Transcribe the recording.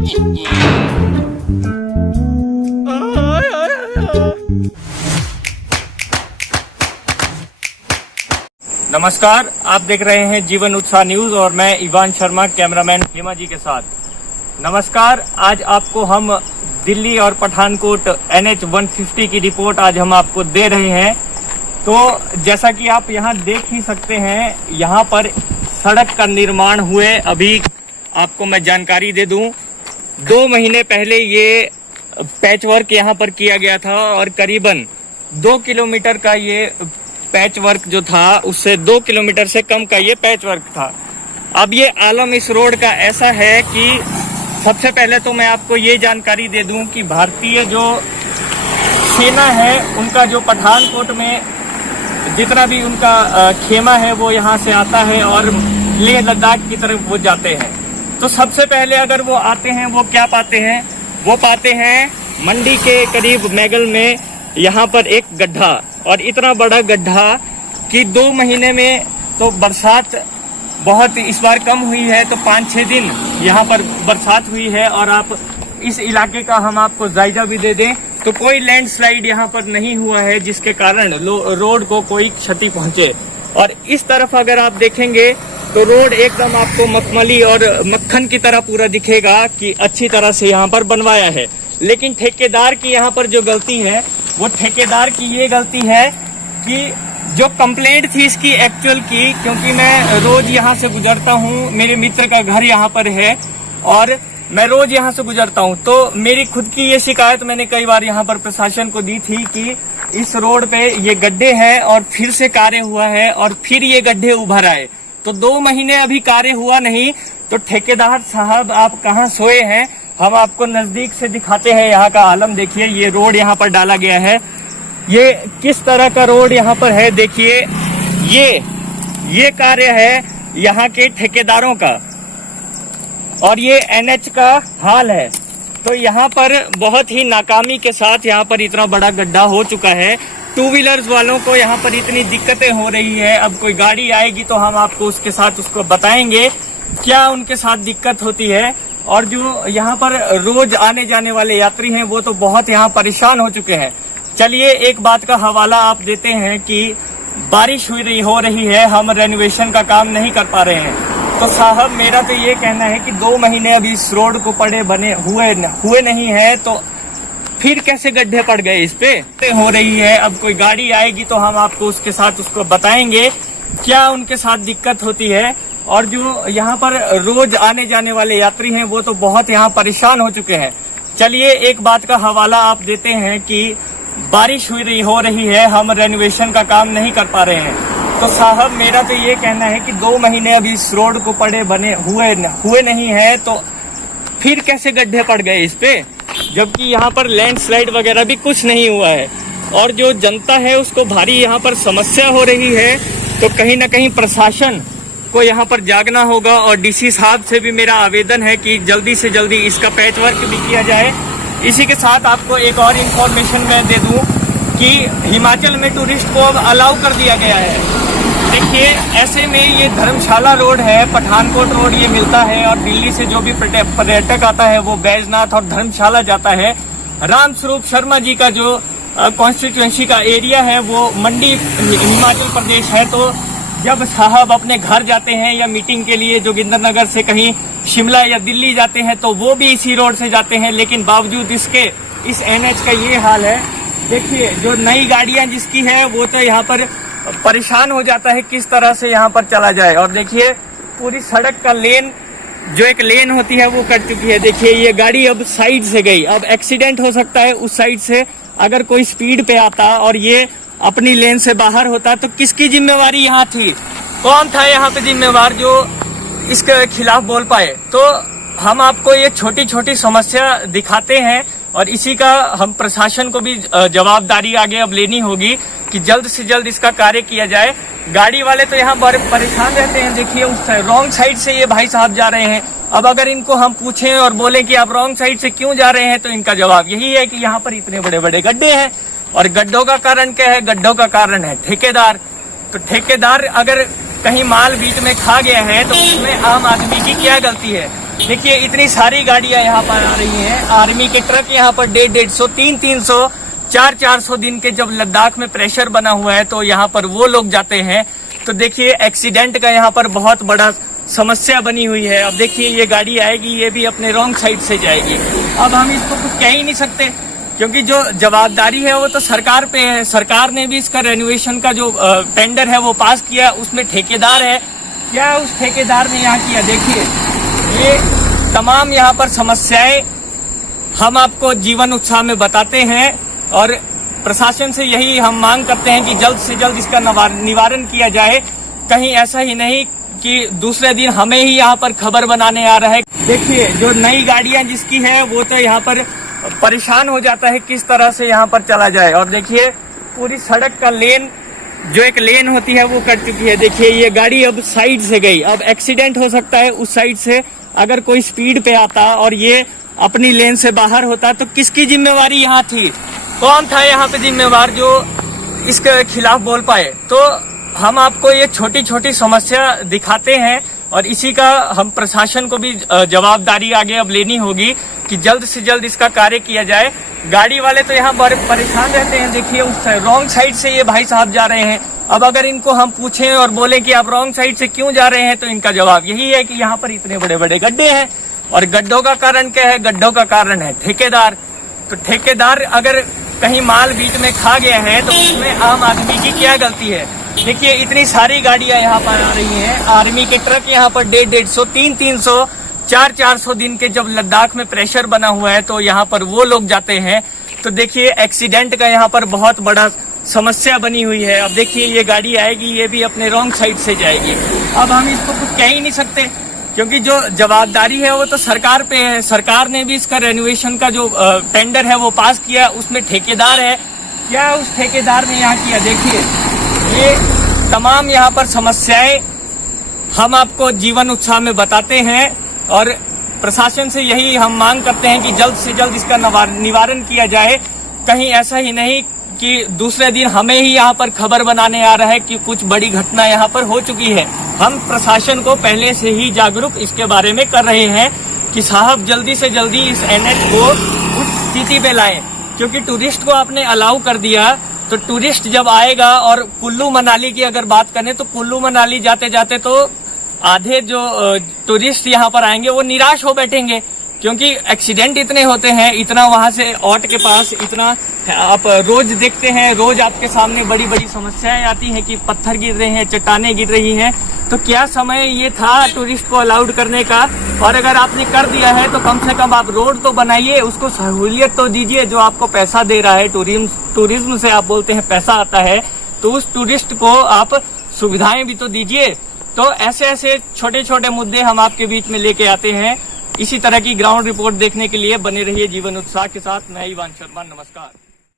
नमस्कार, आप देख रहे हैं जीवन उत्साह न्यूज और मैं इवान शर्मा कैमरामैन हेमा जी के साथ। नमस्कार, आज आपको हम दिल्ली और पठानकोट NH 150 की रिपोर्ट आज हम आपको दे रहे हैं। तो जैसा कि आप यहाँ देख ही सकते हैं, यहाँ पर सड़क का निर्माण हुए अभी आपको मैं जानकारी दे दूं, 2 महीने पहले ये पैच वर्क यहाँ पर किया गया था और करीबन 2 किलोमीटर का ये पैच वर्क जो था उससे 2 किलोमीटर से कम का ये पैच वर्क था। अब ये आलम इस रोड का ऐसा है कि सबसे पहले तो मैं आपको ये जानकारी दे दूं कि भारतीय जो सेना है उनका जो पठानकोट में जितना भी उनका खेमा है वो यहाँ से आता है और लेह लद्दाख की तरफ वो जाते हैं। तो सबसे पहले अगर वो आते हैं वो क्या पाते हैं, वो पाते हैं मंडी के करीब मैगल में यहाँ पर एक गड्ढा, और इतना बड़ा गड्ढा कि 2 महीने में तो बरसात बहुत इस बार कम हुई है, तो 5-6 दिन यहाँ पर बरसात हुई है। और आप इस इलाके का हम आपको जायजा भी दे दें तो कोई लैंडस्लाइड यहाँ पर नहीं हुआ है जिसके कारण रोड को कोई क्षति पहुंचे। और इस तरफ अगर आप देखेंगे तो रोड एकदम आपको मखमली और मक्खन की तरह पूरा दिखेगा कि अच्छी तरह से यहाँ पर बनवाया है। लेकिन ठेकेदार की यहाँ पर जो गलती है वो ठेकेदार की ये गलती है कि जो कंप्लेंट थी इसकी एक्चुअल की, क्योंकि मैं रोज यहाँ से गुजरता हूँ, मेरे मित्र का घर यहाँ पर है और मैं रोज यहाँ से गुजरता हूँ, तो मेरी खुद की ये शिकायत मैंने कई बार यहाँ पर प्रशासन को दी थी कि इस रोड पे ये गड्ढे हैं और फिर से कार्य हुआ है और फिर ये गड्ढे उभर आए। तो 2 महीने अभी कार्य हुआ नहीं, तो ठेकेदार साहब आप कहाँ सोए हैं, हम आपको नजदीक से दिखाते हैं। यहाँ का आलम देखिए, ये रोड यहाँ पर डाला गया है, ये किस तरह का रोड यहाँ पर है। देखिए ये कार्य है यहाँ के ठेकेदारों का और ये NH का हाल है। तो यहाँ पर बहुत ही नाकामी के साथ यहाँ पर इतना बड़ा गड्ढा हो चुका है। 2 व्हीलर्स वालों को यहाँ पर इतनी दिक्कतें हो रही है। अब कोई गाड़ी आएगी तो हम आपको उसके साथ उसको बताएंगे क्या उनके साथ दिक्कत होती है। और जो यहाँ पर रोज आने जाने वाले यात्री हैं वो तो बहुत यहाँ परेशान हो चुके हैं। चलिए एक बात का हवाला आप देते हैं कि बारिश हो रही है, हम रेनोवेशन का काम नहीं कर पा रहे हैं। तो साहब मेरा तो ये कहना है कि 2 महीने अभी इस रोड को पड़े बने हुए नहीं है, तो फिर कैसे गड्ढे पड़ गए इस पे हो रही है। अब कोई गाड़ी आएगी तो हम आपको उसके साथ उसको बताएंगे क्या उनके साथ दिक्कत होती है। और जो यहाँ पर रोज आने जाने वाले यात्री हैं वो तो बहुत यहाँ परेशान हो चुके हैं। चलिए एक बात का हवाला आप देते हैं कि बारिश हो रही है, हम रेनोवेशन का काम नहीं कर पा रहे हैं। तो साहब मेरा तो ये कहना है कि 2 महीने अभी इस रोड को पड़े बने हुए नहीं है, तो फिर कैसे गड्ढे पड़ गए इस पे, जबकि यहाँ पर लैंडस्लाइड वगैरह भी कुछ नहीं हुआ है। और जो जनता है उसको भारी यहाँ पर समस्या हो रही है। तो कहीं ना कहीं प्रशासन को यहाँ पर जागना होगा और DC साहब से भी मेरा आवेदन है कि जल्दी से जल्दी इसका पैच वर्क भी किया जाए। इसी के साथ आपको एक और इन्फॉर्मेशन मैं दे दूं कि हिमाचल में टूरिस्ट को अब अलाउ कर दिया गया है। देखिए ऐसे में ये धर्मशाला रोड है, पठानकोट रोड ये मिलता है और दिल्ली से जो भी पर्यटक आता है वो बैजनाथ और धर्मशाला जाता है। रामस्वरूप शर्मा जी का जो कॉन्स्टिट्यूएंसी का एरिया है वो मंडी हिमाचल प्रदेश है। तो जब साहब अपने घर जाते हैं या मीटिंग के लिए जोगिंदरनगर से कहीं शिमला या दिल्ली जाते हैं तो वो भी इसी रोड से जाते हैं, लेकिन बावजूद इसके इस NH का ये हाल है। देखिए जो नई गाड़ियां जिसकी है वो तो यहाँ पर परेशान हो जाता है किस तरह से यहाँ पर चला जाए। और देखिए पूरी सड़क का लेन जो एक लेन होती है वो कट चुकी है। देखिए ये गाड़ी अब साइड से गई, अब एक्सीडेंट हो सकता है उस साइड से। अगर कोई स्पीड पे आता और ये अपनी लेन से बाहर होता तो किसकी जिम्मेवारी यहाँ थी, कौन था यहाँ पे जिम्मेवार जो इसके खिलाफ बोल पाए। तो हम आपको ये छोटी छोटी समस्या दिखाते हैं और इसी का हम प्रशासन को भी जवाबदारी आगे अब लेनी होगी कि जल्द से जल्द इसका कार्य किया जाए। गाड़ी वाले तो यहाँ बड़े परेशान रहते हैं। देखिए उस रॉन्ग साइड से ये भाई साहब जा रहे हैं। अब अगर इनको हम पूछें और बोलें कि आप रॉन्ग साइड से क्यों जा रहे हैं तो इनका जवाब यही है कि यहाँ पर इतने बड़े बड़े गड्ढे हैं। और गड्ढों का कारण क्या है, गड्ढों का कारण है ठेकेदार। तो ठेकेदार अगर कहीं माल बीच में खा गया है तो उसमें आम आदमी की क्या गलती है। देखिए इतनी सारी गाड़ियां यहाँ पर आ रही हैं। आर्मी के ट्रक यहाँ पर 150, 300, 400 दिन के जब लद्दाख में प्रेशर बना हुआ है तो यहाँ पर वो लोग जाते हैं। तो देखिए एक्सीडेंट का यहाँ पर बहुत बड़ा समस्या बनी हुई है। अब देखिए ये गाड़ी आएगी, ये भी अपने रॉन्ग साइड से जाएगी। अब हम इसको कुछ कह ही नहीं सकते क्योंकि जो जवाबदारी है वो तो सरकार पे है। सरकार ने भी इसका रेनोवेशन का जो टेंडर है वो पास किया, उसमें ठेकेदार है। क्या उस ठेकेदार ने यहाँ किया? देखिए ये तमाम यहाँ पर समस्याएं हम आपको जीवन उत्साह में बताते हैं और प्रशासन से यही हम मांग करते हैं कि जल्द से जल्द इसका निवारण किया जाए। कहीं ऐसा ही नहीं कि दूसरे दिन हमें ही यहाँ पर खबर बनाने आ रहा है। देखिए जो नई गाड़ियां जिसकी है वो तो यहाँ पर परेशान हो जाता है किस तरह से यहाँ पर चला जाए। और देखिए पूरी सड़क का लेन, जो एक लेन होती है वो कट चुकी है। देखिए ये गाड़ी अब साइड से गई, अब एक्सीडेंट हो सकता है उस साइड से। अगर कोई स्पीड पे आता और ये अपनी लेन से बाहर होता तो किसकी जिम्मेवारी यहाँ थी? कौन था यहाँ पे जिम्मेवार जो इसके खिलाफ बोल पाए? तो हम आपको ये छोटी छोटी समस्या दिखाते हैं और इसी का हम प्रशासन को भी जवाबदारी आगे अब लेनी होगी कि जल्द से जल्द इसका कार्य किया जाए। गाड़ी वाले तो यहाँ बड़े परेशान रहते हैं। देखिए उस रॉन्ग साइड से ये भाई साहब जा रहे हैं। अब अगर इनको हम पूछें और बोले कि आप रॉन्ग साइड से क्यों जा रहे हैं तो इनका जवाब यही है कि यहाँ पर इतने बड़े बड़े गड्ढे हैं। और गड्ढों का कारण क्या है? गड्ढों का कारण है ठेकेदार। तो ठेकेदार अगर कहीं माल बीच में खा गया है तो उसमें आम आदमी की क्या गलती है? देखिए इतनी सारी गाड़ियां यहाँ पर आ रही हैं। आर्मी के ट्रक यहाँ पर 150, 300, 400 दिन के जब लद्दाख में प्रेशर बना हुआ है तो यहाँ पर वो लोग जाते हैं। तो देखिए एक्सीडेंट का यहाँ पर बहुत बड़ा समस्या बनी हुई है। अब देखिए ये गाड़ी आएगी, ये भी अपने रॉन्ग साइड से जाएगी। अब हम इसको कुछ कह ही नहीं सकते क्योंकि जो जवाबदारी है वो तो सरकार पे है। सरकार ने भी इसका रेनोवेशन का जो टेंडर है वो पास किया, उसमें ठेकेदार है। क्या उस ठेकेदार ने यहाँ किया? देखिए ये तमाम यहाँ पर समस्याएं हम आपको जीवन उत्साह में बताते हैं और प्रशासन से यही हम मांग करते हैं कि जल्द से जल्द इसका निवारण किया जाए। कहीं ऐसा ही नहीं कि दूसरे दिन हमें ही यहाँ पर खबर बनाने आ रहा है कि कुछ बड़ी घटना यहाँ पर हो चुकी है। हम प्रशासन को पहले से ही जागरूक इसके बारे में कर रहे हैं कि साहब जल्दी से जल्दी इस एनएच को उस स्थिति पे लाएं, क्योंकि टूरिस्ट को आपने अलाउ कर दिया तो टूरिस्ट जब आएगा, और कुल्लू मनाली की अगर बात करें तो कुल्लू मनाली जाते जाते तो आधे जो टूरिस्ट यहाँ पर आएंगे वो निराश हो बैठेंगे क्योंकि एक्सीडेंट इतने होते हैं। इतना वहां से औट के पास इतना आप रोज देखते हैं, रोज आपके सामने बड़ी बड़ी समस्याएं आती हैं कि पत्थर गिर रहे हैं, चट्टानें गिर रही हैं। तो क्या समय ये था टूरिस्ट को अलाउड करने का? और अगर आपने कर दिया है तो कम से कम आप रोड तो बनाइए, उसको सहूलियत तो दीजिए। जो आपको पैसा दे रहा है, टूरिज्म से आप बोलते हैं पैसा आता है, तो उस टूरिस्ट को आप सुविधाएं भी तो दीजिए। तो ऐसे ऐसे छोटे छोटे मुद्दे हम आपके बीच में लेके आते हैं। इसी तरह की ग्राउंड रिपोर्ट देखने के लिए बने रहिए जीवन उत्साह के साथ। मैं इवान शर्मा, नमस्कार।